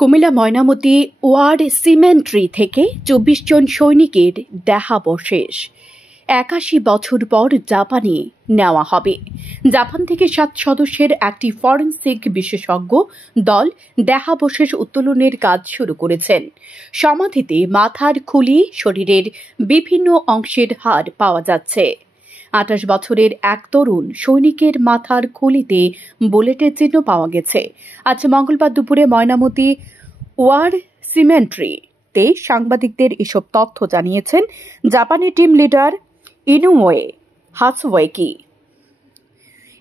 Comilla Mainamati word cemetery থেকে ২৪ জন সৈনিকের দেহাবশেষ ৮১ বছর পর জাপানে নেওয়া হবে। জাপান থেকে ৭ সদস্যের একটি ফরেনসিক বিশেষজ্ঞ দল দেহাবশেষ উত্তোলনের কাজ শুরু করেছেন। সমাধিতে মাথার খুলি, শরীরের বিভিন্ন অংশের হাড় পাওয়া যাচ্ছে। ২৮ বছরের এক তরুণ সৈনিকের মাথার খুলিতে বুলেটের চিহ্ন পাওয়া গেছে। আজ মঙ্গলবার দুপুরে ময়নামতি ওয়ার সিমেন্ট্রিতে সাংবাদিকদের এসব তথ্য জানিয়েছেন জাপানি টিম লিডার ইনুওয়ে হাসুয়েকি।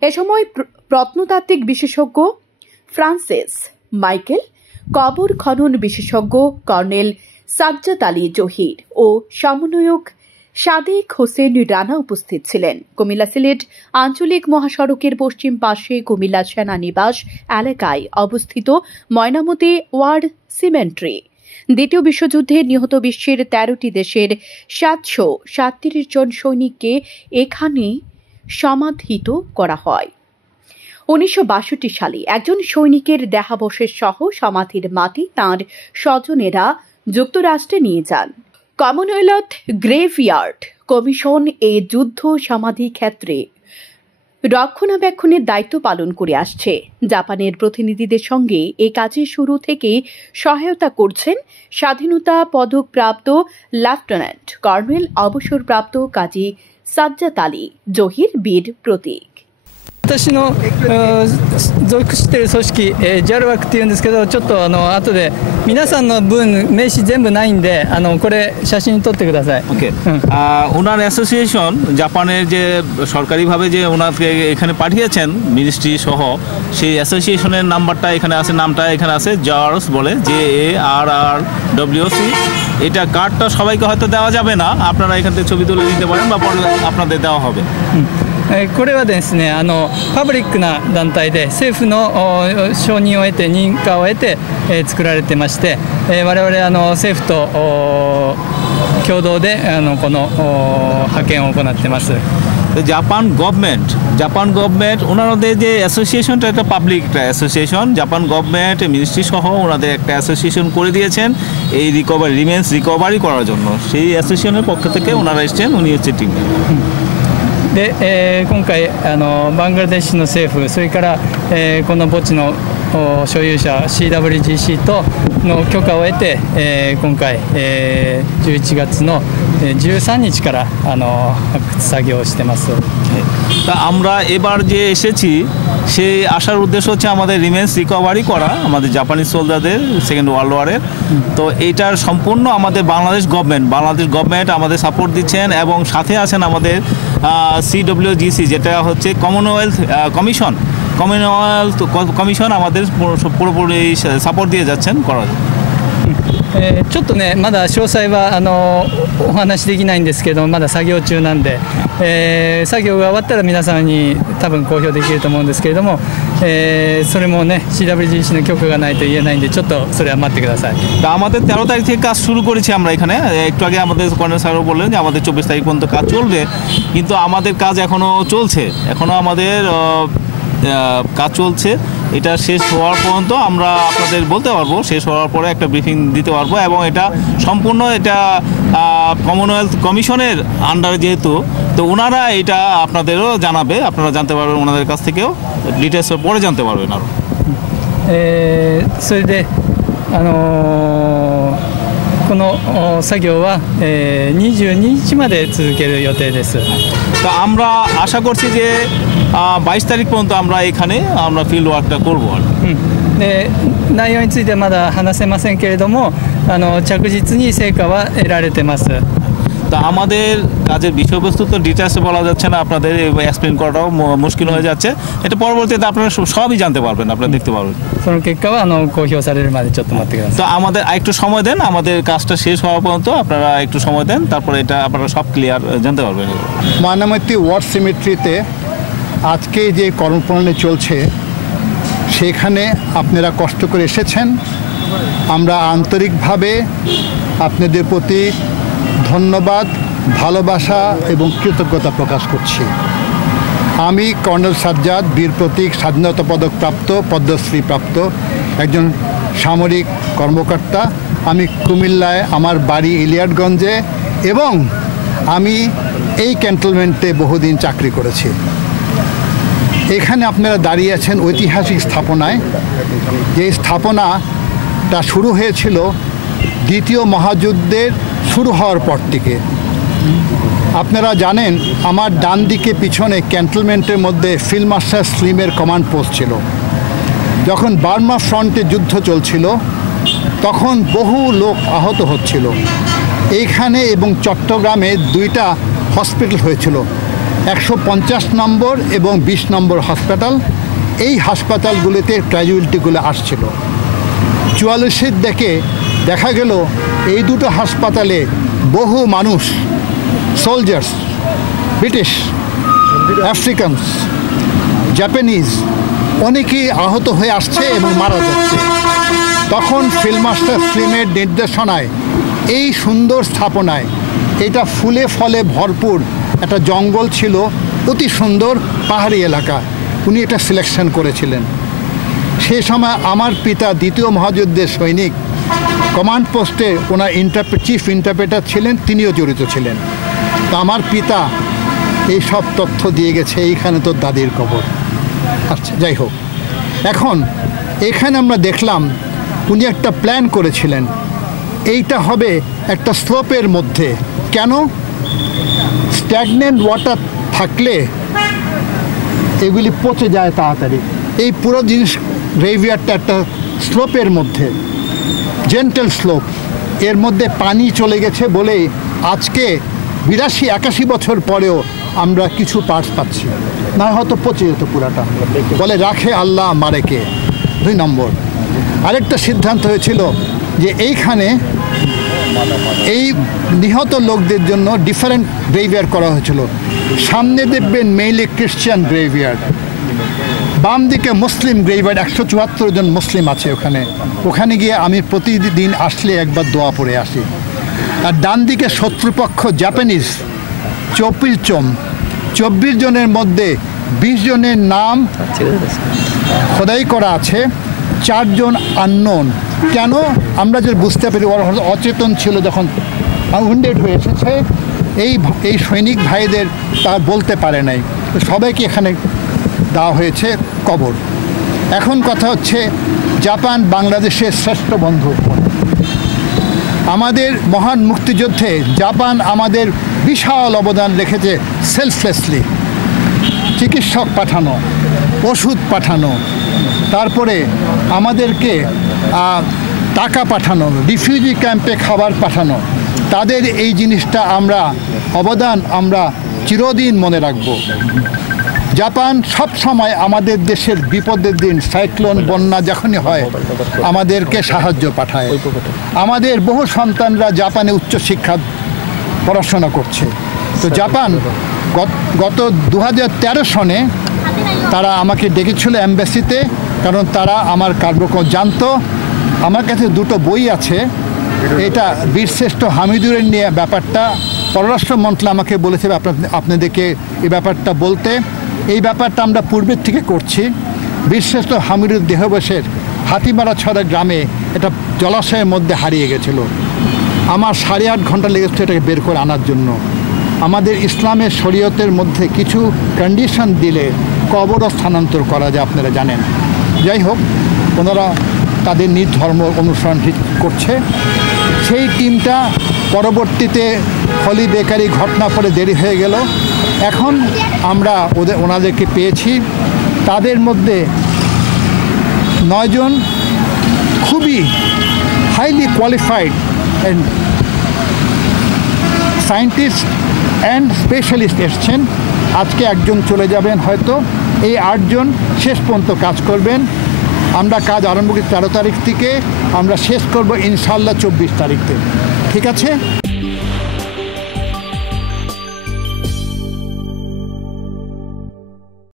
এ সময় প্রত্নতাত্ত্বিক বিশেষজ্ঞ ফ্রান্সিস মাইকেল, কবর খনন বিশেষজ্ঞ কর্নেল সাজ্জাদ আলী জহির ও সমন্বয়ক সাদেক হোসেন রানা উপস্থিত ছিলেন। কুমিল্লা সিলেট আঞ্চলিক মহাসড়কের পশ্চিম পাশে কুমিল্লা সেনানিবাস এলাকায় অবস্থিত ময়নামতি ওয়ার সিমেন্ট্রি দ্বিতীয় বিশ্বযুদ্ধে নিহত বিশ্বের ১৩টি দেশের ৭৩৭ জন সৈনিককে এখানে সমাধিত করা হয়। ১৯৬২ সালে একজন সৈনিকের দেহাবশেষ সহ সমাধির মাটি তাঁর স্বজনেরা যুক্তরাষ্ট্রে নিয়ে যান। কমনওয়েলথ গ্রেভইয়ার্ড কমিশন এই যুদ্ধ সমাধি ক্ষেত্রে রক্ষণাবেক্ষণের দায়িত্ব পালন করে আসছে। জাপানের প্রতিনিধিদের সঙ্গে এ কাজে শুরু থেকে সহায়তা করছেন স্বাধীনতা পদকপ্রাপ্ত লেফটেন্যান্ট কর্নেল অবসরপ্রাপ্ত কাজী সাজ্জাদ আলী জহির বীর প্রতীক। 私の属している組織、JAL枠っていうんですけど、ちょっと後で皆さんの分名刺全部ないんでこれ写真撮ってください。ওকে, ওনার অ্যাসোসিয়েশন জাপানের যে সরকারিভাবে যে ওনাকে এখানে পাঠিয়েছেন মিনিস্ট্রি সহ, সেই অ্যাসোসিয়েশনের নাম্বারটা এখানে আছে, নামটা এখানে আছে, জার্স বলে JARRWC। এটা কার্ডটা সবাইকে হয়তো দেওয়া যাবে না, আপনারা এখান থেকে ছবি তুলে দিতে পারেন বা পরে আপনাদের দেওয়া হবে।これはですねパブリックな団体で政府の承認を得て認可を得て作られてまして、我々政府と共同でこの派遣を行ってます。জাপান গভর্নমেন্ট ওনাদের যে অ্যাসোসিয়েশনটা একটা পাবলিক একটা অ্যাসোসিয়েশন, জাপান গভর্নমেন্ট মিনিস্ট্রি সহ ওনাদের একটা অ্যাসোসিয়েশন করে দিয়েছেন এই রিমেন্স রিকভারি করার জন্য। সেই অ্যাসোসিয়েশনের পক্ষ থেকে ওনারা এসছেন, উনি হচ্ছে টিম।で今回バングラデシュの政府、それから、この墓地の所有者 CWGC との許可を得て、今回、11月の13日から発掘作業をしてます。তা আমরা এবার যে এসেছি সেই আসার উদ্দেশ্য হচ্ছে আমাদের রিমেন্স রিকভারি করা আমাদের জাপানি সোলজারদের সেকেন্ড ওয়ার্ল্ড ওয়ারের। তো এইটার সম্পূর্ণ আমাদের বাংলাদেশ গভর্নমেন্ট আমাদের সাপোর্ট দিচ্ছেন এবং সাথে আছেন আমাদের CWGC যেটা হচ্ছে কমনওয়েলথ কমিশন আমাদের পুরোপুরি সাপোর্ট দিয়ে যাচ্ছেন করার জন্য।ちょっとねまだ詳細はお話しできないんですけど、まだ作業中なんで、作業が終わったら皆さんに多分公表できると思うんですけれども、それもね CWGC の許可がないと言えないんで、ちょっとそれは待ってください。আমাদের 13 তারিখ থেকে কাজ শুরু করেছি আমরা এখানে। একটু আগে আমাদের কর্নেল স্যারও বললেন যে আমাদের 24 তারিখ পর্যন্ত কাজ চলবে, কিন্তু আমাদের কাজ এখনও চলছে, আমাদের কাজ চলছে। এটা শেষ হওয়ার পর্যন্ত আমরা আপনাদের বলতে পারবো, শেষ হওয়ার পরে একটা ব্রিফিং দিতে পারবো। এবং এটা সম্পূর্ণ এটা কমনওয়েলথ কমিশনের আন্ডারে যেহেতু, তো ওনারা এটা আপনাদেরও জানাবে, আপনারা জানতে পারবেন ওনাদের কাছ থেকেও, ডিটেলস পরে জানতে পারবেন আরও। それでこの作業は22日まで続ける予定です。তো আমরা আশা করছি যে 22 তারিখ পর্যন্ত আমরা এখানে ফিল্ড ওয়ার্কটা করবো।で内容についてはまだ話せませんけれども着実に成果は得られてます。তা আমাদের কাজের বিষয়বস্তু তো ডিটেলসে বলা যাচ্ছে না, আপনাদের এক্সপ্লেন করাটাও মুশকিল হয়ে যাচ্ছে। এটা পরবর্তীতে আপনারা সবই জানতে পারবেন, আপনারা দেখতে পারবেন। その結果は公表されるまでちょっと待ってください。তো আমাদের একটু সময় দেন, আমাদের কাজটা শেষ হওয়া পর্যন্ত আপনারা একটু সময় দেন, তারপরে এটা আপনারা সব ক্লিয়ার জানতে পারবেন। ময়নামতি ওয়ার সিমেট্রিতে আজকে যে কর্মপ্রণালী চলছে সেখানে আপনারা কষ্ট করে এসেছেন, আমরা আন্তরিকভাবে আপনাদের প্রতি ধন্যবাদ, ভালোবাসা এবং কৃতজ্ঞতা প্রকাশ করছি। আমি কর্নেল সাজ্জাদ, বীর প্রতীক, স্বাধীনতা পদকপ্রাপ্ত, পদ্মশ্রী প্রাপ্ত একজন সামরিক কর্মকর্তা। আমি কুমিল্লায়, আমার বাড়ি ইলিয়াটগঞ্জে, এবং আমি এই ক্যান্টনমেন্টে বহুদিন চাকরি করেছি। এখানে আপনারা দাঁড়িয়ে আছেন ঐতিহাসিক স্থাপনায়। যে স্থাপনাটা শুরু হয়েছিল দ্বিতীয় মহাযুদ্ধের শুরু হওয়ার পর থেকে। আপনারা জানেন আমার ডান দিকে পিছনে ক্যান্টনমেন্টের মধ্যে ফিল্ড মার্শাল স্লিমের কমান্ড পোস্ট ছিল। যখন বার্মা ফ্রন্টে যুদ্ধ চলছিল তখন বহু লোক আহত হচ্ছিল। এইখানে এবং চট্টগ্রামে দুইটা হসপিটাল হয়েছিল, 150 নম্বর এবং 20 নম্বর হসপিটাল। এই হাসপাতালগুলিতে ক্যাজুয়ালিটিগুলো আসছিল। 44-এর দিকে দেখা গেল এই দুটো হাসপাতালে বহু মানুষ, সোলজার্স, ব্রিটিশ, আফ্রিকানস, জাপানিজ, অনেকেই আহত হয়ে আসছে এবং মারা যাচ্ছে। তখন ফিল্ড মার্শাল স্লিমের নির্দেশনায় এই সুন্দর স্থাপনায়, এটা ফুলে ফলে ভরপুর একটা জঙ্গল ছিল, অতি সুন্দর পাহাড়ি এলাকা, উনি এটা সিলেকশন করেছিলেন। সে সময় আমার পিতা দ্বিতীয় মহাযুদ্ধের সৈনিক, কমান্ড পোস্টে ওনার চিফ ইন্টারপ্রেটার ছিলেন, তিনিও জড়িত ছিলেন। তো আমার পিতা এই সব তথ্য দিয়ে গেছে, এইখানে তোর দাদির কবর। আচ্ছা, যাই হোক, এখন এখানে আমরা দেখলাম উনি একটা প্ল্যান করেছিলেন, এইটা হবে একটা স্লোপের মধ্যে। কেন? স্ট্যাগনেন্ট ওয়াটার থাকলে এগুলি পচে যায় তাড়াতাড়ি। এই পুরো জিনিস গ্রেভিয়ারটা একটা স্লোপের মধ্যে, জেন্টেল স্লোপ, এর মধ্যে পানি চলে গেছে বলেই আজকে 82-81 বছর পরেও আমরা কিছু পার্টস পাচ্ছি, না হয়তো পচে যেত পুরাটা। বলে রাখে আল্লাহ মারে কে। 2 নম্বর, আরেকটা সিদ্ধান্ত হয়েছিল যে এইখানে এই নিহত লোকদের জন্য ডিফারেন্ট গ্রেভিয়ার করা হয়েছিল। সামনে দেখবেন মেইনলি ক্রিশ্চিয়ান গ্রেভিয়ার, বাম দিকে মুসলিম গ্রেভিয়ার, 174 জন মুসলিম আছে ওখানে। ওখানে গিয়ে আমি প্রতিদিন আসলে একবার দোয়া পড়ে আসি। আর ডান দিকে শত্রুপক্ষ জাপানিজ 24 জনের মধ্যে 20 জনের নাম খোদাই করা আছে, 4 জন আননোন। কেন? আমরা যে বুঝতে পারি ওরা অচেতন ছিল যখন উইন্ডেড হয়ে এসেছে, এই সৈনিক ভাইদের তা বলতে পারে নাই, সবাইকে এখানে দেওয়া হয়েছে কবর। এখন কথা হচ্ছে, জাপান বাংলাদেশের শ্রেষ্ঠ বন্ধু। আমাদের মহান মুক্তিযুদ্ধে জাপান আমাদের বিশাল অবদান রেখেছে। সেলফলেসলি চিকিৎসক পাঠানো, ওষুধ পাঠানো, তারপরে আমাদেরকে টাকা পাঠানো, রিফিউজি ক্যাম্পে খাবার পাঠানো, তাদের এই জিনিসটা অবদান আমরা চিরদিন মনে রাখব। জাপান সব সময় আমাদের দেশের বিপদের দিন, সাইক্লোন, বন্যা যখনই হয় আমাদেরকে সাহায্য পাঠায়। আমাদের বহু সন্তানরা জাপানে উচ্চশিক্ষা পড়াশোনা করছে। তো জাপান গত 2013 সনে তারা আমাকে ডেকেছিল এমবাসিতে, কারণ তারা আমার কার্যক্রম জানতো। আমার কাছে 2টো বই আছে। এটা বীরশ্রেষ্ঠ হামিদুরের নিয়ে ব্যাপারটা, পররাষ্ট্র মন্ত্রণালয় আমাকে বলেছে আপনাদেরকে এই ব্যাপারটা বলতে। এই ব্যাপারটা আমরা পূর্বের থেকে করছি। বীরশ্রেষ্ঠ হামিদুর দেহবশের হাতিমারা ছড়া গ্রামে এটা জলাশয়ের মধ্যে হারিয়ে গেছিল। আমার 8.5 ঘন্টা লেগেছে এটাকে বের করে আনার জন্য। আমাদের ইসলামের শরীয়তের মধ্যে কিছু কন্ডিশন দিলে কবরও স্থানান্তর করা যায়, আপনারা জানেন। যাই হোক, ওনারা তাদের নিজ ধর্ম অনুসরণ করছে। সেই টিমটা পরবর্তীতে হলি বেকারি ঘটনা পরে দেরি হয়ে গেল। এখন আমরা ওনাদেরকে পেয়েছি। তাদের মধ্যে 9 জন খুবই highly qualified scientist and specialist এসছেন। আজকে একজন চলে যাবেন হয়তো। এই 8 জন শেষ পর্যন্ত কাজ করবেন। আমরা কাজ আরম্ভ করি 13 তারিখ থেকে, আমরা শেষ করব ইনশাআল্লাহ 24 তারিখ থেকে। ঠিক আছে?